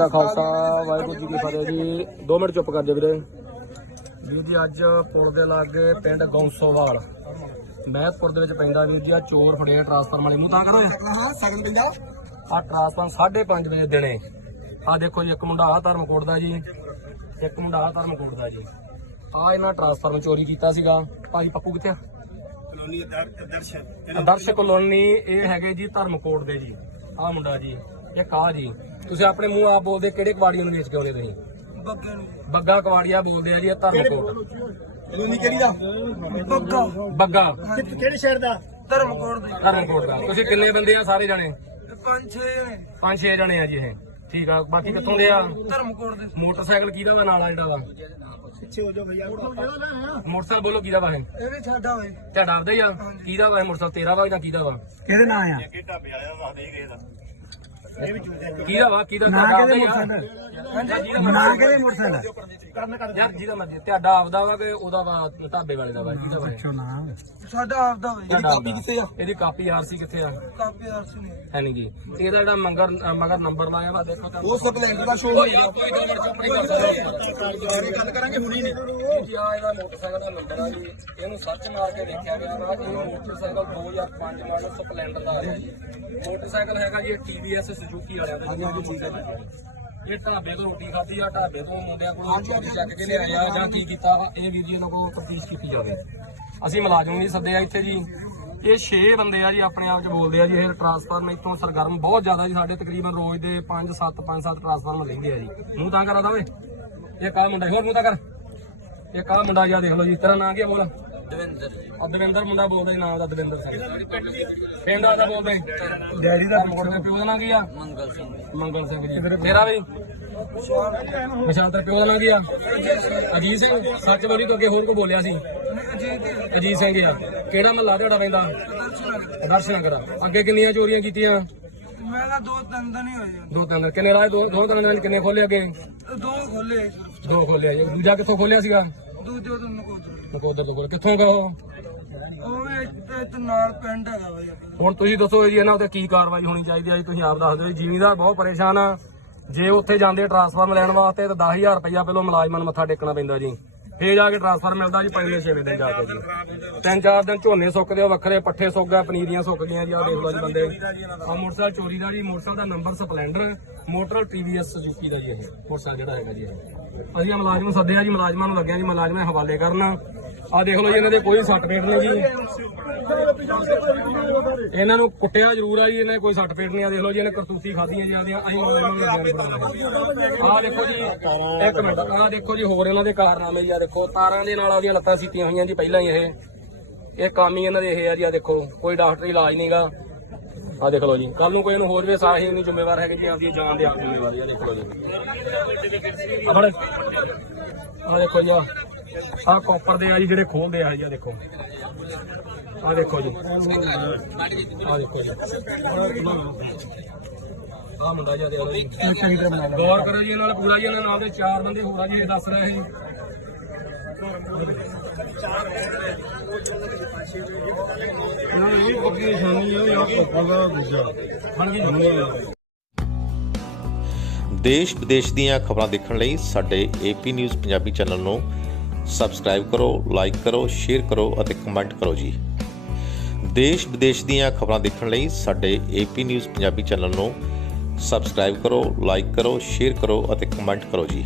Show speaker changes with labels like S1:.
S1: ਦਾ ਖਾਲਸਾ ਵਾਹਿਗੁਰੂ ਜੀ ਕੀ ਫਤਿਹ ਜੀ। 2 ਮਿੰਟ ਚੁੱਪ ਕਰ ਜਾ ਵੀਰੇ। ਵੀਰ ਜੀ ਅੱਜ ਪੁਲ ਦੇ ਲਾਗੇ ਪਿੰਡ ਗੌਂਸੋਵਾਲ। ਮਹਿਤਪੁਰ ਦੇ ਵਿੱਚ ਪੈਂਦਾ ਵੀਰ ਜੀ ਆ ਚੋਰ ਫੜੇ ਟਰਾਂਸਫਾਰਮ ਵਾਲੇ। ਮੂੰਹ ਤਾਂ ਕਰੋ
S2: ਹਾਂ ਸਗਨ ਪਿੰਦਾ
S1: ਆ ਟਰਾਂਸਫਾਰਮ 5:30 ਵਜੇ ਦਿਨੇ ਆ ਦੇਖੋ ਜੀ ਇੱਕ ਮੁੰਡਾ ਆ ਧਰਮਕੋਟ ਦਾ ਜੀ। ਇੱਕ ਮੁੰਡਾ ਆ ਧਰਮਕੋਟ ਦਾ ਜੀ। ਆ ਇਹਨਾਂ ਟਰਾਂਸਫਾਰਮ ਚੋਰੀ ਕੀਤਾ ਸੀਗਾ। ਭਾਜੀ ਪੱਪੂ ਕਿੱਥੇ ਆ?
S2: ਕਲੋਨੀ ਦਰਸ਼ਨ
S1: ਆਦਰਸ਼ ਕਲੋਨੀ ਇਹ ਹੈਗੇ ਜੀ ਧਰਮਕੋਟ ਦੇ ਜੀ। ਆ ਮੁੰਡਾ ਜੀ। ਇਹ ਕਾ ਜੀ? ਤੁਸੀਂ ਆਪਣੇ ਮੂੰਹ ਆਪ ਬੋਲਦੇ ਕਿਹੜੇ ਕਵਾੜੀ ਨੂੰ ਵੇਚ ਕੇ ਆਉਂਦੇ ਤੁਸੀਂ?
S2: ਬੱਗੇ ਨੂੰ।
S1: ਬੱਗਾ ਕਵਾੜੀਆ ਬੋਲਦੇ ਆ ਜੀ ਇਹ ਧਰਮਕੋਟ
S2: ਕਲੋਨੀ ਕਿਹੜੀ ਦਾ? ਬੱਗਾ।
S1: ਬੱਗਾ।
S2: ਕਿਹੜੇ ਸ਼ਹਿਰ ਦਾ? ਧਰਮਕੋਟ ਦਾ।
S1: ਧਰਮਕੋਟ ਦਾ। ਤੁਸੀਂ ਕਿੰਨੇ ਬੰਦੇ ਆ ਸਾਰੇ ਜਣੇ?
S2: ਪੰਜ ਛੇ ਜਣੇ
S1: ਪੰਜ ਛੇ ਜਣੇ ਆ ਜੀ ਇਹ। ਠੀਕ ਆ ਬਾਕੀ ਕਿੱਥੋਂ ਦੇ ਆ?
S2: ਧਰਮਕੋਟ ਦੇ।
S1: ਮੋਟਰਸਾਈਕਲ ਕਿਹਦਾ ਵਾ ਨਾਲ ਆ ਜਿਹੜਾ ਵਾ?
S2: ਪਿੱਛੇ ਹੋ ਜਾਓ ਭਈਆ
S1: ਮੋਟਰਸਾਈਕਲ ਬੋਲੋ ਕਿਹਦਾ ਵਾ ਇਹ?
S2: ਇਹ ਵੀ ਸਾਡਾ ਹੋਏ
S1: ਤੁਹਾਡਾ ਆਪਦਾ ਹੀ ਆ? ਕਿਹਦਾ ਵਾ ਇਹ ਮੋਟਰਸਾਈਕਲ? ਤੇਰਾ ਵਾ ਜਾਂ ਕਿਹਦਾ ਵਾ?
S2: ਕਿਹਦੇ ਨਾਂ ਆ?
S1: ਕਿਹਦਾ ਵਾ? ਕਿਹਦਾ ਤੁਹਾਡਾ ਆਪਦਾ ਹੀ ਆ?
S2: ਨਾਂ ਕਿਹਦੇ ਮੋਟਰਸਾਈਕਲ।
S1: ਯਾਰ ਜਿਹਦਾ ਮਰਜ਼ੀ। ਤੁਹਾਡਾ ਆਪਦਾ ਵਾ ਕਿ ਉਹਦਾ ਵਾ ਢਾਬੇ ਵਾਲੇ ਦਾ ਵਾ? ਕਿਹਦਾ ਵਾ? ਇਹ?
S2: ਨਾਂ। ਸਾਡਾ ਆਪਦਾ ਹੋਏ
S1: ਤੁਹਾਡਾ ਕਾਪੀ ਕਿੱਥੇ ਆ? ਇਹਦੀ ਕਾਪੀ ਆਰਸੀ ਕਿੱਥੇ ਆ?
S2: ਕਾਪੀ ਅਰਸ ਨੇ
S1: ਹੈ ਨਹੀਂ ਜੀ। ਤੇ ਇਹਦਾ ਜਿਹੜਾ ਮੰਗਰ ਮਗਰ ਨੰਬਰ ਲਾਇਆ ਵਾ ਦੇਖੋ ਤਾਂ
S2: ਉਹ ਸਪਲੈਂਡਰ ਦਾ ਸ਼ੋਅ
S1: ਕੋਈ ਨਾ, ਕੋਈ ਗੱਲ ਕਰੋ।
S2: ਗੱਲ ਕਰਾਂਗੇ ਹੁਣੀ ਨੇ
S1: ਜੀ ਆ ਇਹਦਾ ਮੋਟਰਸਾਈਕਲ ਦਾ ਨੰਬਰ ਆ ਜੀ। ਇਹਨੂੰ ਸਰਚ ਮਾਰ ਕੇ ਦੇਖਿਆ ਗਿਆ ਵਾ ਇਹ ਮੋਟਰਸਾਈਕਲ 2005 ਮਾਡਲ ਸਪਲੈਂਡਰ ਦਾ ਆ ਰਿਹਾ ਜੀ। ਮੋਟਰਸਾਈਕਲ ਹੈਗਾ ਜੀ ਟੀਵੀਐਸ ਸੁਜ਼ੂਕੀ ਵਾਲਿਆਂ ਦਾ ਜੀ ਹਾਂਜੀ ਠੀਕ ਹੈ ਜੀ। ਇਹ ਢਾਬੇ ਤੋਂ ਰੋਟੀ ਖਾਧੀ ਆ ਢਾਬੇ ਤੋਂ ਮੁੰਡਿਆਂ ਕੋਲੋਂ ਚੋਰੀ ਚੱਕ ਕੇ ਲਿਆਇਆ ਜਾਂ ਕੀ ਕੀਤਾ ਵਾ ਇਹ ਵੀਰ ਜੀ ਇਹਨਾਂ ਕੋਲ ਤਫਤੀਸ਼ ਕੀਤੀ ਜਾਵੇ। ਅਸੀਂ ਮੁਲਾਜ਼ਮ ਨਹੀਂ ਸੱਦੇ ਆ ਇੱਥੇ ਜੀ। ਇਹ 6 ਬੰਦੇ ਆ ਜੀ ਆਪਣੇ ਆਪ ਚ ਬੋਲਦੇ ਆ ਜੀ ਇਹ ਟਰਾਂਸਫਾਰਮ ਇੱਥੋਂ ਸਰਗਰਮ ਬਹੁਤ ਜ਼ਿਆਦਾ ਜੀ ਸਾਡੇ ਤਕਰੀਬਨ ਰੋਜ਼ ਦੇ 5 7 5 7 ਟਰਾਂਸਫਾਰਮ ਲੈਂਦੇ ਆ ਜੀ। ਮੂੰਹ ਤਾਂ ਕਰਾ ਦਾਵੇ ਇਹ ਕਾ ਮੁੰਡਾ ਹੋਰ ਮੂੰਹ ਤਾਂ ਕਰ। ਇਹ ਕਾ ਮੁੰਡਾ ਜਿਆ ਦੇਖ ਲਓ ਜੀ ਤੇਰਾ ਨਾਂ ਕੀ ਬੋਲ? ਦਵਿੰਦਰ। ਆ ਦਵਿੰਦਰ ਮੁੰਡਾ ਬੋਲਦਾ ਜੀ ਨਾਮ ਦਾ ਦਵਿੰਦਰ ਸਿੰਘ। ਪਿੰਡ ਦਾ ਬੋਲਦੇ
S2: ਡੈਡੀ ਦਾ
S1: ਮੁੰਡੇ ਦਾ ਪਿਓ ਦਾ ਨਾਂ ਕੀ ਆ ਮੰਗਲ ਸਿੰਘ। ਮੰਗਲ ਸਿੰਘ ਜੀ। ਤੇਰਾ ਵੀ? ਵਿਸ਼ਾਲ ਤੇਰੇ ਪਿਓ ਦਾ ਨਾਂ ਕੀ ਆ ਅਜੀਤ ਸਿੰਘ ਸੱਚ ਬੋਲੀ ਤੋਂ ਅੱਗੇ ਹੋਰ ਕੋ ਬੋਲਿਆ ਸੀ। ਅਜੀਤ ਸਿੰਘ ਆ। ਕਿਹੜਾ ਮਹੱਲਾ ਤੁਹਾਡਾ ਪੈਂਦਾ? ਦਰਸ਼ਨ ਕਰ ਅੱਗੇ ਕਿੰਨੀਆਂ ਚੋਰੀਆਂ ਕੀਤੀਆਂ?
S2: ਮੈਂ ਤਾਂ ਦੋ ਤਿੰਨ ਦਿਨ ਹੀ ਹੋਏ।
S1: ਦੋ ਤਿੰਨ ਕਿੰਨੇ ਰਾਏ ਦੋ ਦੋ ਤਿੰਨ ਦਿਨ ਕਿੰਨੇ ਖੋਲੇ ਅੱਗੇ?
S2: ਦੋ ਖੋਲੇ
S1: ਦੋ ਖੋਲਿਆ ਜੀ। ਦੂਜਾ ਕਿੱਥੋਂ ਖੋਲਿਆ ਸੀਗਾ?
S2: ਦੂਜੇ ਤੋਂ ਨਕੋਦਰ
S1: ਨਕੋਦਰ ਤੋਂ ਖੋਲ ਕਿੱਥੋਂ ਗਾ ਉਹ?
S2: ਉਹ ਇੱਥੇ ਨਾਲ ਪਿੰਡ ਹੈਗਾ ਬਈ
S1: ਹੁਣ ਤੁਸੀਂ ਦੱਸੋ ਜੀ ਇਹਨਾਂ ਉੱਤੇ ਕੀ ਕਾਰਵਾਈ ਹੋਣੀ ਚਾਹੀਦੀ ਹੈ ਜੀ? ਤੁਸੀਂ ਆਪ ਦੱਸ ਦਿਓ ਜੀ ਜ਼ਿਮੀਂਦਾਰ ਬਹੁਤ ਪਰੇਸ਼ਾਨ ਆ। ਜੇ ਉੱਥੇ ਜਾਂਦੇ ਟਰਾਂਸਫਾਰਮ ਲੈਣ ਵਾਸਤੇ ਤਾਂ 10000 ਰੁਪਇਆ ਪਹਿਲਾਂ ਮੁਲਾਜ਼ਮਾਂ ਨੂੰ ਮੱਥਾ ਟੇਕਣਾ ਪੈਂਦਾ ਜੀ। ਫੇਰ ਜਾ ਕੇ ਟਰਾਂਸਫਾਰਮ ਮਿਲਦਾ ਜੀ ਪਹਿਲੇ ਛੇਵੇਂ ਦਿਨ ਜਾ ਕੇ ਜੀ। ਤਿੰਨ ਚਾਰ ਦਿਨ ਝੋਨੇ ਸੁੱਕਦੇ ਆ ਵੱਖਰੇ ਪੱਠੇ ਸੁੱਕ ਗਏ ਪਨੀਰੀਆਂ ਸੁੱਕ ਗਈਆਂ ਜੀ ਆ ਦੇਖ ਲਓ ਜੀ ਬੰਦੇ। ਆ ਮੋਟਰਸਾਈਕਲ ਚੋਰੀ ਦਾ ਜੀ ਮੋਟਰਸਾਈਕਲ ਦਾ number Splendor. Motor TVS UP ਦਾ ਜੀ ਇਹ, ਮੋਟਰਸਾਈਕਲ ਜਿਹੜਾ ਹੈਗਾ ਜੀ ਇਹ। ਅਸੀਂ ਆ ਮੁਲਾਜ਼ਮ ਸੱਦਿਆ ਜੀ, ਮੁਲਾਜ਼ਮਾਂ ਨੂੰ ਲੱਗਿਆ ਜੀ, ਮੁਲਾਜ਼ਮਾਂ ਦੇ ਹਵਾਲੇ ਕਰਨਾ। ਆ ਦੇਖ ਲਓ ਜੀ, ਇਹਨਾਂ ਦੇ ਕੋਈ ਸਰਟੀਫਿਕੇਟ ਨਹੀਂ ਜੀ। ਇਹਨਾਂ ਨੂੰ ਕੁੱਟਿਆ ਜ਼ਰੂਰ ਆ ਜੀ, ਇਹਨੇ ਕੋਈ ਸਰਟੀਫਿਕੇਟ ਨਹੀਂ ਆ। ਦੇਖ ਲਓ ਜੀ, ਇਹਨੇ ਕਰਤੂਤੀ ਖਾਧੀਆਂ ਜੀ ਆਦੀਆਂ ਅਸੀਂ ਆ ਦੇਖੋ ਜੀ, ਇੱਕ ਮਿੰਟ ਆ ਦੇਖੋ ਜੀ, ਹੋਰ ਇਹਨਾਂ ਦੇ ਕਾਰਨਾਮੇ ਜੀ ਆ ਦੇਖੋ, ਤਾਰਾਂ ਦੇ ਨਾਲ ਉਹਦੀਆਂ ਲੱਤਾਂ ਸੀਤੀਆਂ ਹੋਈਆਂ ਜੀ, ਪਹਿਲਾਂ ਹੀ ਇਹ। ਇਹ ਕੰਮ ਹੀ ਇਹਨਾਂ ਦੇ ਇਹ ਆ ਜੀ ਆ ਦੇਖੋ, ਕੋਈ ਡਾਕਟਰੀ ਇਲਾਜ ਨਹੀਂਗਾ ਆ ਦੇਖ ਲਓ ਜੀ। ਕੱਲ ਨੂੰ ਕੋਈ ਇਹਨੂੰ ਹੋਰ ਵੀ ਸਾਹੀ ਨਹੀਂ ਜ਼ਿੰਮੇਵਾਰ ਹੈਗੇ ਜੀ ਆਪਦੀ ਜਾਨ ਦੇ ਆਪ ਜ਼ਿੰਮੇਵਾਰੀ ਆ ਦੇਖ ਲਓ ਜੀ। ਆ ਫੜ ਆ ਦੇਖੋ ਜੀ ਆ ਕਾਪਰ ਦੇ ਆ ਜੀ ਜਿਹੜੇ ਖੋਲਦੇ ਆ ਜੀ ਆ ਦੇਖੋ। ਆ ਦੇਖੋ ਜੀ। ਆ ਦੇਖੋ ਜੀ। ਆ ਮੁੰਡਾ ਜੀ ਆ ਦੇਖੋ ਜੀ। ਗੌਰ ਕਰੋ ਜੀ ਇਹਨਾਂ ਨਾਲ ਪੂਰਾ ਜੀ ਇਹਨਾਂ ਨਾਲ ਦੇ ਚਾਰ ਬੰਦੇ ਹੋਰਾ ਜੀ ਇਹ ਦੱਸ ਰਹੇ ਜੀ। ਨੂੰ ਇਹ ਪੱਕੀ ਨਿਸ਼ਾਨੀ ਆ ਜਾਂ ਪੱਕਾ ਦਾ ਦੂਜਾ ਹਾਂਜੀ
S3: ਦੇਸ਼ ਵਿਦੇਸ਼ ਦੀਆਂ ਖਬਰਾਂ ਦੇਖਣ ਲਈ ਸਾਡੇ ਏਪੀ ਨਿਊਜ਼ ਪੰਜਾਬੀ ਚੈਨਲ ਨੂੰ ਸਬਸਕ੍ਰਾਈਬ ਕਰੋ ਲਾਈਕ ਕਰੋ ਸ਼ੇਅਰ ਕਰੋ ਅਤੇ ਕਮੈਂਟ ਕਰੋ ਜੀ। ਦੇਸ਼ ਵਿਦੇਸ਼ ਦੀਆਂ ਖਬਰਾਂ ਦੇਖਣ ਲਈ ਸਾਡੇ ਏਪੀ ਨਿਊਜ਼ ਪੰਜਾਬੀ ਚੈਨਲ ਨੂੰ ਸਬਸਕ੍ਰਾਈਬ ਕਰੋ ਲਾਈਕ ਕਰੋ ਸ਼ੇਅਰ ਕਰੋ ਅਤੇ ਕਮੈਂਟ ਕਰੋ ਜੀ।